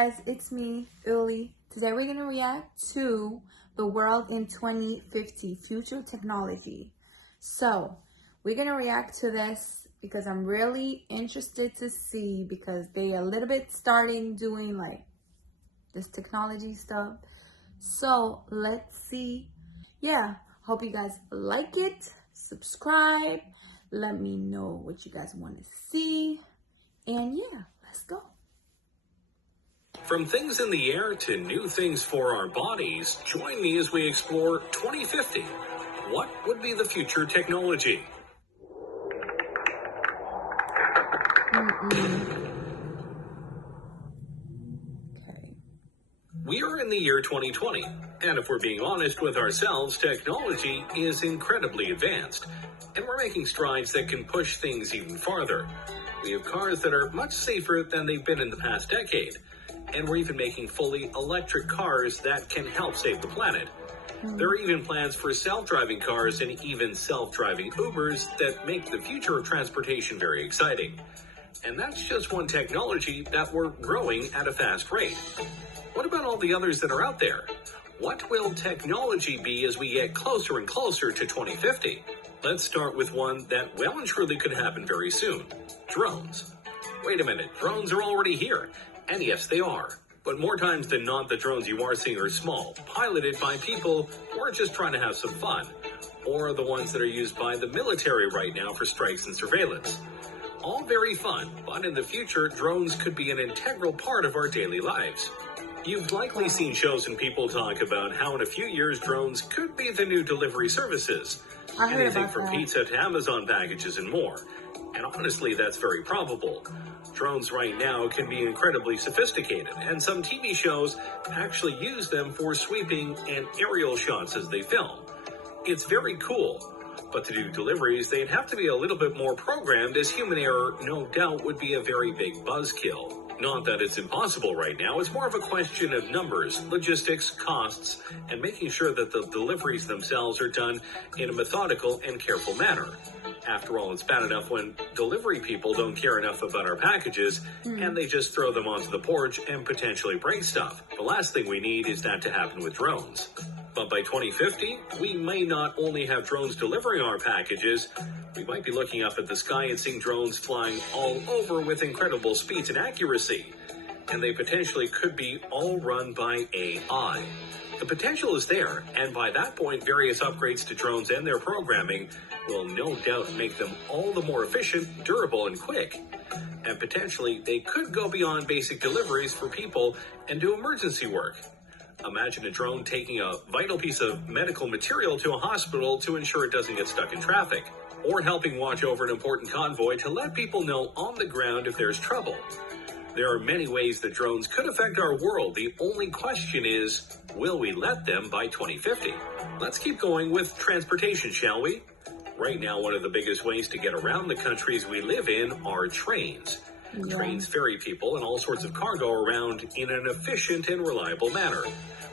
guys, it's me, Ylli. Today we're going to react to the world in 2050, future technology. So we're going to react to this because I'm really interested to see, because they a little bit starting doing like this technology stuff. So let's see. Yeah, hope you guys like it. Subscribe. Let me know what you guys want to see. And yeah, let's go. From things in the air to new things for our bodies, join me as we explore 2050. What would be the future technology? Okay. We are in the year 2020, and if we're being honest with ourselves, technology is incredibly advanced, and we're making strides that can push things even farther. We have cars that are much safer than they've been in the past decade, and we're even making fully electric cars that can help save the planet. There are even plans for self-driving cars and even self-driving Ubers that make the future of transportation very exciting. And that's just one technology that we're growing at a fast rate. What about all the others that are out there? What will technology be as we get closer and closer to 2050? Let's start with one that well and truly could happen very soon. Drones. Wait a minute, drones are already here. And yes, they are. But more times than not, the drones you are seeing are small, piloted by people who are just trying to have some fun, or the ones that are used by the military right now for strikes and surveillance. All very fun, but in the future, drones could be an integral part of our daily lives. You've likely seen shows and people talk about how in a few years drones could be the new delivery services. Anything from pizza to Amazon packages and more. And honestly, that's very probable. Drones right now can be incredibly sophisticated, and some TV shows actually use them for sweeping and aerial shots as they film. It's very cool, but to do deliveries, they'd have to be a little bit more programmed, as human error no doubt would be a very big buzzkill. Not that it's impossible right now, it's more of a question of numbers, logistics, costs, and making sure that the deliveries themselves are done in a methodical and careful manner. After all, it's bad enough when delivery people don't care enough about our packages and they just throw them onto the porch and potentially break stuff. The last thing we need is that to happen with drones. But by 2050, we may not only have drones delivering our packages, we might be looking up at the sky and seeing drones flying all over with incredible speeds and accuracy. And they potentially could be all run by AI. The potential is there, and by that point, various upgrades to drones and their programming will no doubt make them all the more efficient, durable, and quick. And potentially, they could go beyond basic deliveries for people and do emergency work. Imagine a drone taking a vital piece of medical material to a hospital to ensure it doesn't get stuck in traffic, or helping watch over an important convoy to let people know on the ground if there's trouble. There are many ways that drones could affect our world. The only question is, will we let them by 2050? Let's keep going with transportation, shall we? Right now, one of the biggest ways to get around the countries we live in are trains. Yeah. Trains ferry people and all sorts of cargo around in an efficient and reliable manner,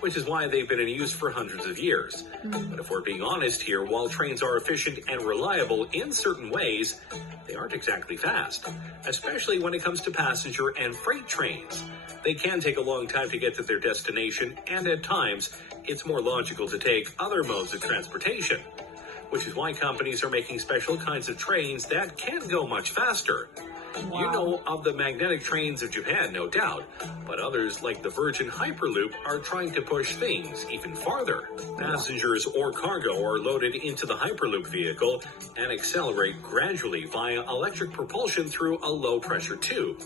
which is why they've been in use for hundreds of years. But if we're being honest here, while trains are efficient and reliable in certain ways, they aren't exactly fast, especially when it comes to passenger and freight trains. They can take a long time to get to their destination, and at times, it's more logical to take other modes of transportation, which is why companies are making special kinds of trains that can go much faster. Wow. You know of the magnetic trains of Japan, no doubt, but others like the Virgin Hyperloop are trying to push things even farther. Passengers or cargo are loaded into the Hyperloop vehicle and accelerate gradually via electric propulsion through a low-pressure tube.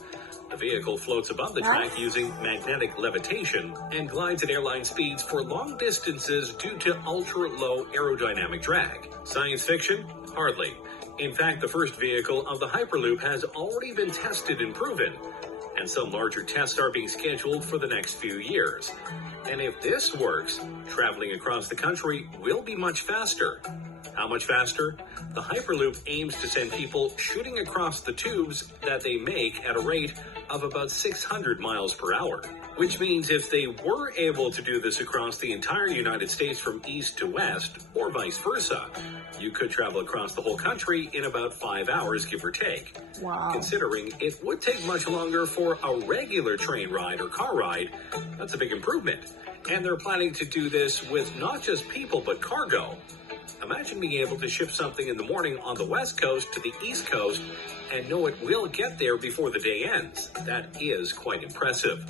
The vehicle floats above the track using magnetic levitation and glides at airline speeds for long distances due to ultra-low aerodynamic drag. Science fiction? Hardly. In fact, the first vehicle of the Hyperloop has already been tested and proven, and some larger tests are being scheduled for the next few years. And if this works, traveling across the country will be much faster. How much faster? The Hyperloop aims to send people shooting across the tubes that they make at a rate of about 600 miles per hour. which means if they were able to do this across the entire United States from east to west, or vice versa, you could travel across the whole country in about 5 hours, give or take. Wow. Considering it would take much longer for a regular train ride or car ride, that's a big improvement. And they're planning to do this with not just people, but cargo. Imagine being able to ship something in the morning on the West Coast to the East Coast and know it will get there before the day ends. That is quite impressive.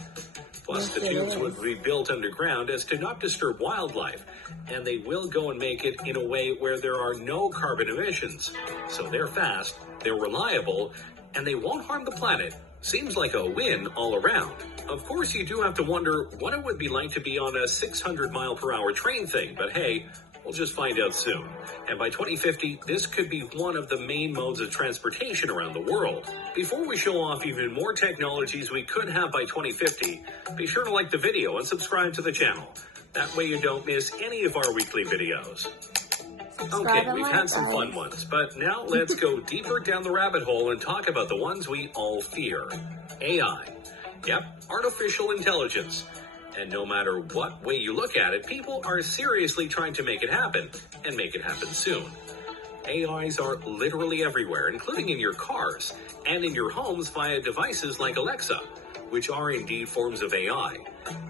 Plus, the tubes would be built underground as to not disturb wildlife, and they will go and make it in a way where there are no carbon emissions. So they're fast, they're reliable, and they won't harm the planet. Seems like a win all around. Of course, you do have to wonder what it would be like to be on a 600-mile-per-hour train thing, but hey, we'll just find out soon. And by 2050, this could be one of the main modes of transportation around the world. Before we show off even more technologies we could have by 2050, be sure to like the video and subscribe to the channel. That way you don't miss any of our weekly videos. Okay, we've had some fun ones, but now let's go deeper down the rabbit hole and talk about the ones we all fear. AI. Yep, artificial intelligence. And no matter what way you look at it, people are seriously trying to make it happen, and make it happen soon. AIs are literally everywhere, including in your cars, and in your homes via devices like Alexa, which are indeed forms of AI.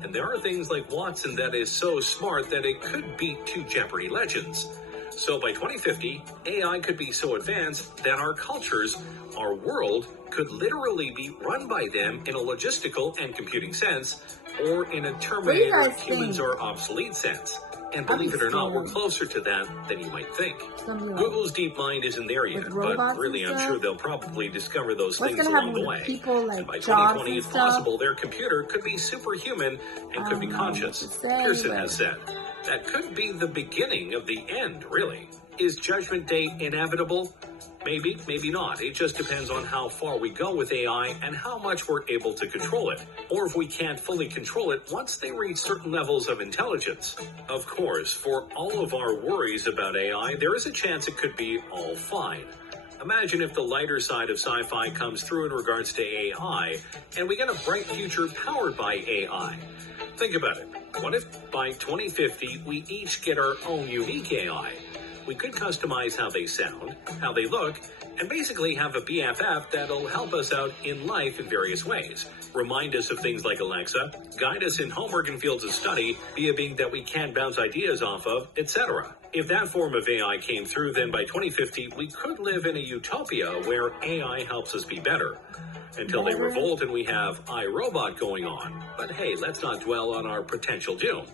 And there are things like Watson that is so smart that it could beat two Jeopardy legends. So by 2050, AI could be so advanced that our cultures, our world, could literally be run by them in a logistical and computing sense, or in a Terminator humans are obsolete sense. And believe it or not, we're closer to that than you might think. Google's DeepMind isn't there yet, but really I'm sure they'll probably discover those things along the way. And by 2020, it's possible their computer could be superhuman and could be conscious. Pearson has said. That could be the beginning of the end, really. Is Judgment Day inevitable? Maybe, maybe not. It just depends on how far we go with AI and how much we're able to control it. Or if we can't fully control it once they reach certain levels of intelligence. Of course, for all of our worries about AI, there is a chance it could be all fine. Imagine if the lighter side of sci-fi comes through in regards to AI, and we get a bright future powered by AI. Think about it. What if by 2050 we each get our own unique AI? We could customize how they sound, how they look, and basically have a BFF that'll help us out in life in various ways. Remind us of things like Alexa, guide us in homework and fields of study, be a being that we can bounce ideas off of, etc. If that form of AI came through, then by 2050 we could live in a utopia where AI helps us be better. Until they revolt and we have iRobot going on. But hey, let's not dwell on our potential doom.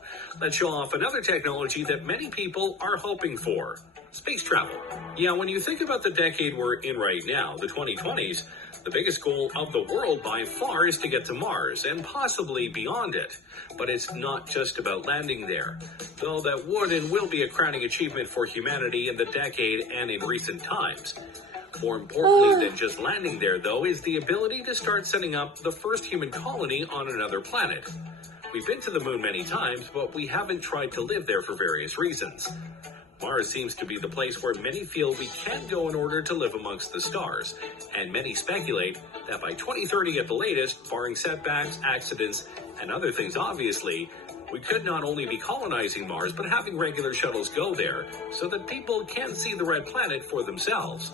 Let's show off another technology that many people are hoping for. Space travel. Yeah, when you think about the decade we're in right now, the 2020s, the biggest goal of the world by far is to get to Mars, and possibly beyond it. But it's not just about landing there, though that would and will be a crowning achievement for humanity in the decade and in recent times. More importantly than just landing there, though, is the ability to start setting up the first human colony on another planet. We've been to the moon many times, but we haven't tried to live there for various reasons. Mars seems to be the place where many feel we can go in order to live amongst the stars, and many speculate that by 2030 at the latest, barring setbacks, accidents, and other things obviously, we could not only be colonizing Mars, but having regular shuttles go there so that people can see the red planet for themselves.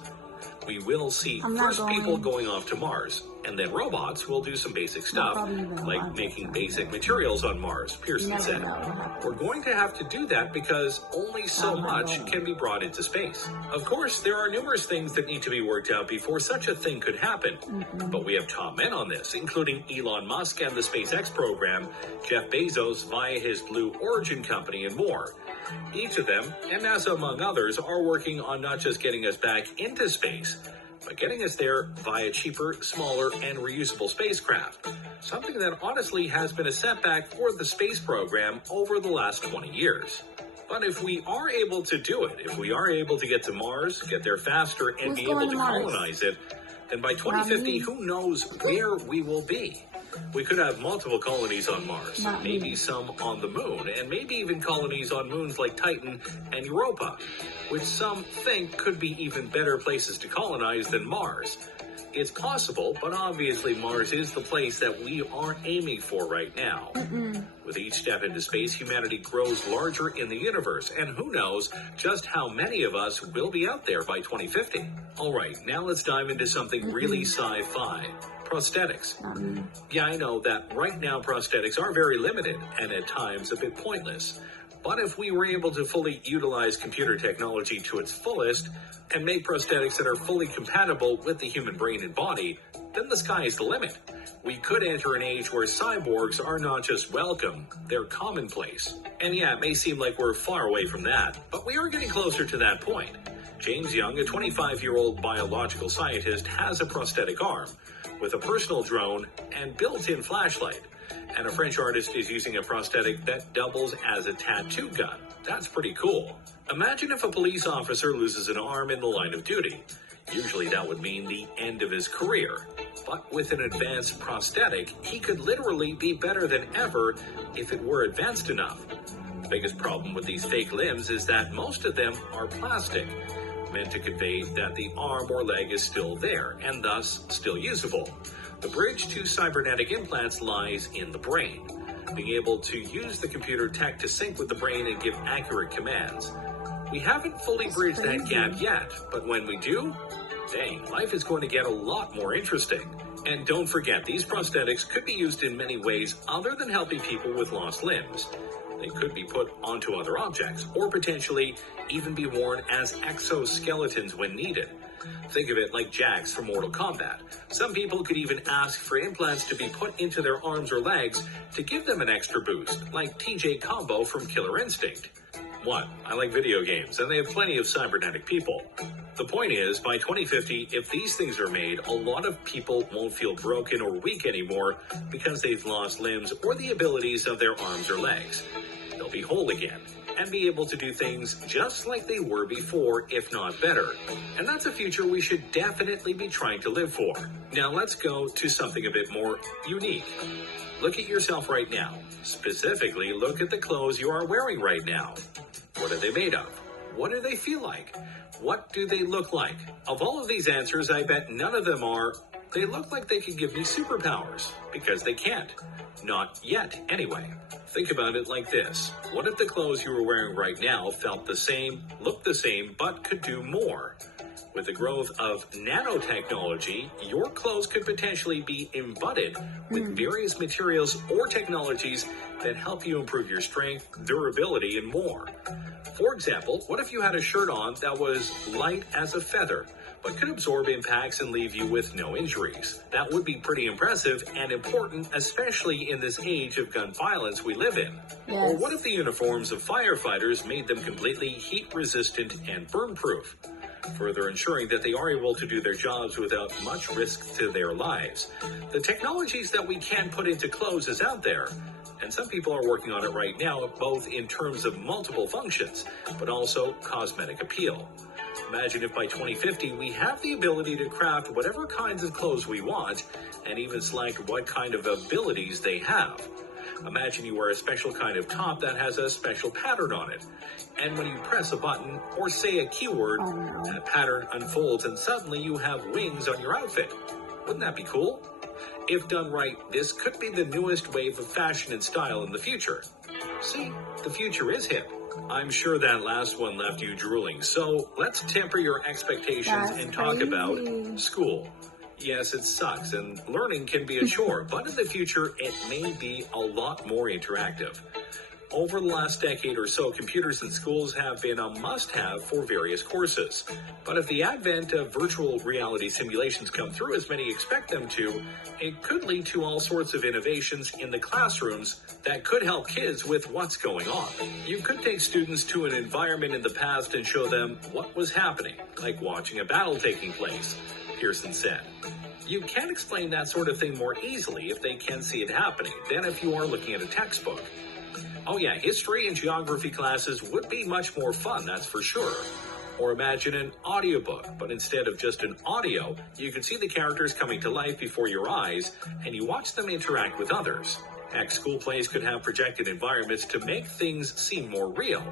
We will see first people going off to Mars, and then robots will do some basic stuff, like making basic materials on Mars, Pearson said. We're going to have to do that because only so much can be brought into space. Of course, there are numerous things that need to be worked out before such a thing could happen. But we have top men on this, including Elon Musk and the SpaceX program, Jeff Bezos via his Blue Origin company, and more. Each of them, and NASA among others, are working on not just getting us back into space, but getting us there via cheaper, smaller, and reusable spacecraft. Something that honestly has been a setback for the space program over the last 20 years. But if we are able to do it, if we are able to get to Mars, get there faster, and be able to colonize it, then by 2050, who knows where we will be? We could have multiple colonies on Mars, maybe some on the moon, and maybe even colonies on moons like Titan and Europa, which some think could be even better places to colonize than Mars. It's possible, but obviously Mars is the place that we are aiming for right now. With each step into space, humanity grows larger in the universe, and who knows just how many of us will be out there by 2050. All right, now let's dive into something really sci-fi. Prosthetics. Yeah, I know that right now prosthetics are very limited and at times a bit pointless. But if we were able to fully utilize computer technology to its fullest and make prosthetics that are fully compatible with the human brain and body, then the sky is the limit. We could enter an age where cyborgs are not just welcome, they're commonplace. And yeah, it may seem like we're far away from that, but we are getting closer to that point. James Young, a 25-year-old biological scientist, has a prosthetic arm with a personal drone and built-in flashlight. And a French artist is using a prosthetic that doubles as a tattoo gun. That's pretty cool. Imagine if a police officer loses an arm in the line of duty. Usually that would mean the end of his career. But with an advanced prosthetic, he could literally be better than ever if it were advanced enough. The biggest problem with these fake limbs is that most of them are plastic, meant to convey that the arm or leg is still there, and thus still usable. The bridge to cybernetic implants lies in the brain, being able to use the computer tech to sync with the brain and give accurate commands. We haven't fully bridged that gap yet, but when we do, dang, life is going to get a lot more interesting. And don't forget, these prosthetics could be used in many ways other than helping people with lost limbs. They could be put onto other objects, or potentially even be worn as exoskeletons when needed. Think of it like Jax from Mortal Kombat. Some people could even ask for implants to be put into their arms or legs to give them an extra boost, like TJ Combo from Killer Instinct. What? I like video games, and they have plenty of cybernetic people. The point is, by 2050, if these things are made, a lot of people won't feel broken or weak anymore because they've lost limbs or the abilities of their arms or legs. They'll be whole again and be able to do things just like they were before, if not better. And that's a future we should definitely be trying to live for. Now let's go to something a bit more unique. Look at yourself right now. Specifically, look at the clothes you are wearing right now. What are they made of? What do they feel like? What do they look like? Of all of these answers, I bet none of them are, they look like they could give me superpowers, because they can't. Not yet, anyway. Think about it like this. What if the clothes you were wearing right now felt the same, looked the same, but could do more? With the growth of nanotechnology, your clothes could potentially be embodied with various materials or technologies that help you improve your strength, durability, and more. For example, what if you had a shirt on that was light as a feather, but could absorb impacts and leave you with no injuries? That would be pretty impressive and important, especially in this age of gun violence we live in. Or what if the uniforms of firefighters made them completely heat-resistant and burn-proof, further ensuring that they are able to do their jobs without much risk to their lives? The technologies that we can put into clothes is out there, and some people are working on it right now, both in terms of multiple functions, but also cosmetic appeal. Imagine if by 2050 we have the ability to craft whatever kinds of clothes we want, and even select what kind of abilities they have. Imagine you wear a special kind of top that has a special pattern on it, and when you press a button or say a keyword, that pattern unfolds and suddenly you have wings on your outfit. Wouldn't that be cool? If done right, this could be the newest wave of fashion and style in the future. See, the future is hip. I'm sure that last one left you drooling, so let's temper your expectations and talk about school. Yes, it sucks, and learning can be a chore, but in the future, it may be a lot more interactive. Over the last decade or so, computers in schools have been a must-have for various courses. But if the advent of virtual reality simulations come through as many expect them to, it could lead to all sorts of innovations in the classrooms that could help kids with what's going on. You could take students to an environment in the past and show them what was happening, like watching a battle taking place, Pearson said. You can explain that sort of thing more easily if they can see it happening than if you are looking at a textbook. Oh yeah, history and geography classes would be much more fun, that's for sure. Or imagine an audiobook, but instead of just an audio, you can see the characters coming to life before your eyes, and you watch them interact with others. Heck, school plays could have projected environments to make things seem more real.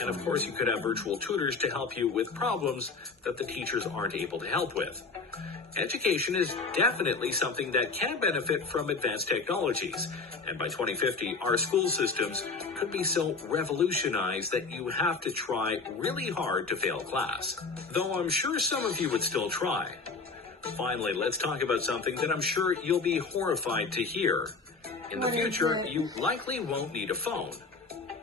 And of course, you could have virtual tutors to help you with problems that the teachers aren't able to help with. education is definitely something that can benefit from advanced technologies. And by 2050, our school systems could be so revolutionized that you have to try really hard to fail class. Though I'm sure some of you would still try. Finally, let's talk about something that I'm sure you'll be horrified to hear. In the What is future, it? you likely won't need a phone.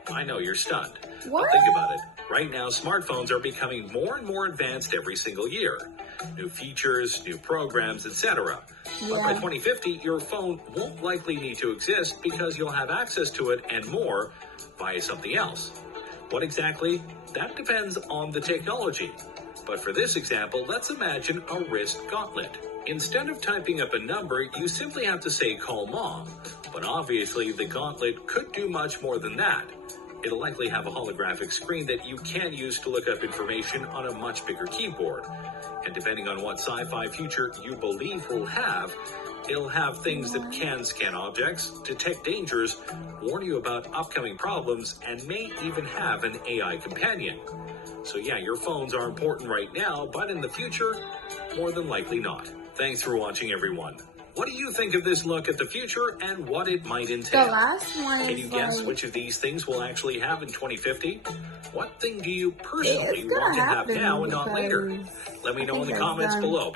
I know you're stunned. What? But think about it. Right now, smartphones are becoming more and more advanced every single year. New features, new programs, etc. But by Yeah. 2050, your phone won't likely need to exist because you'll have access to it and more via something else. What exactly? That depends on the technology. But for this example, let's imagine a wrist gauntlet. Instead of typing up a number, you simply have to say call mom. But obviously, the gauntlet could do much more than that. It'll likely have a holographic screen that you can use to look up information on a much bigger keyboard. And depending on what sci-fi future you believe will have, it'll have things that can scan objects, detect dangers, warn you about upcoming problems, and may even have an AI companion. So yeah, your phones are important right now, but in the future, more than likely not. Thanks for watching, everyone. What do you think of this look at the future and what it might The entail? last one Can is you guess like, which of these things we'll actually have in 2050? What thing do you personally it's want to gonna have happen now and not later? because Let me I know in think the that's comments done. below.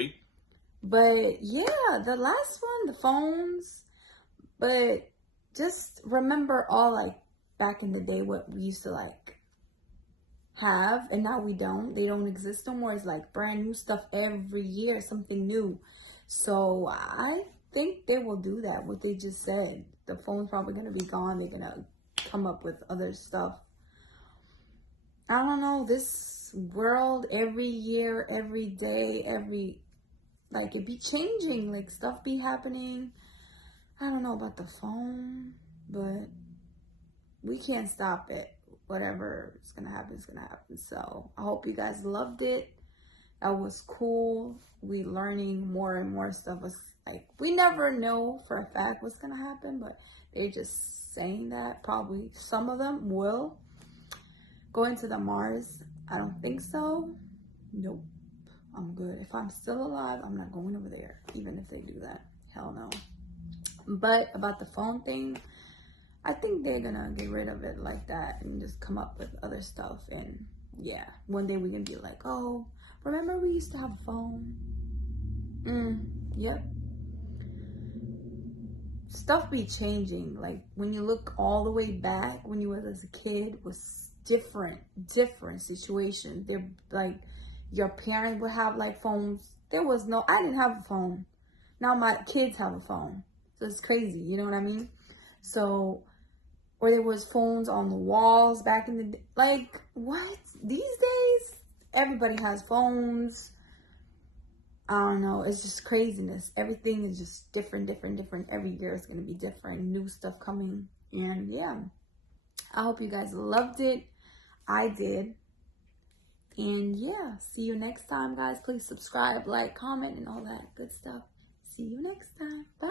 But yeah, the last one, the phones. But just remember all like back in the day what we used to like have, and now we don't. They don't exist no more. It's like brand new stuff every year, something new. So I think they will do that. What they just said. The phone's probably gonna be gone. They're gonna come up with other stuff. I don't know. This world every year, every day, like it be changing. Like stuff be happening. I don't know about the phone, but we can't stop it. Whatever is gonna happen is gonna happen. So I hope you guys loved it. That was cool. We learning more and more stuff. It's like we never know for a fact what's gonna happen, but they're just saying that probably some of them will go into the Mars. I don't think so. Nope. I'm good. If I'm still alive, I'm not going over there, even if they do that. Hell no. But about the phone thing, I think they're gonna get rid of it like that and just come up with other stuff. And yeah, one day we're gonna be like, oh, remember we used to have a phone? Yep. Stuff be changing. Like when you look all the way back when you was as a kid, was different situation. They're like your parents would have like phones. I didn't have a phone. Now my kids have a phone. So it's crazy, you know what I mean? So, or there was phones on the walls back in the day. Like, what? These days, everybody has phones. I don't know. It's just craziness. Everything is just different. Every year is going to be different. New stuff coming. And yeah, I hope you guys loved it. I did. And yeah, see you next time, guys. Please subscribe, like, comment, and all that good stuff. See you next time. Bye.